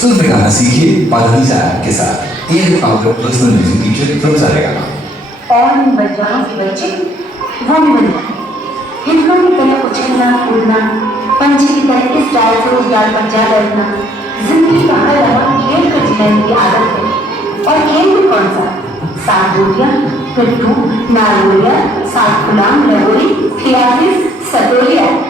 सुंदर गाना सीखिए पाधानीसा ऐप के साथ। एक आपका personal music teacher from Saregama. और इन बच्चों के बच्चे वो भी बन जाए। हिंदुओं की तरह उछलना कूदना, पंछी की तरह इस डाल से उस डाल पर जा बैठना, जिंदगी का हर लम्हा खेल कर जीने की आदत है। और खेल भी कौन सा? सात गोटियां, पिट्ठू, नारगोलिया, सात गुलाम, लगोरी, खिलाफिस, सतोलिया।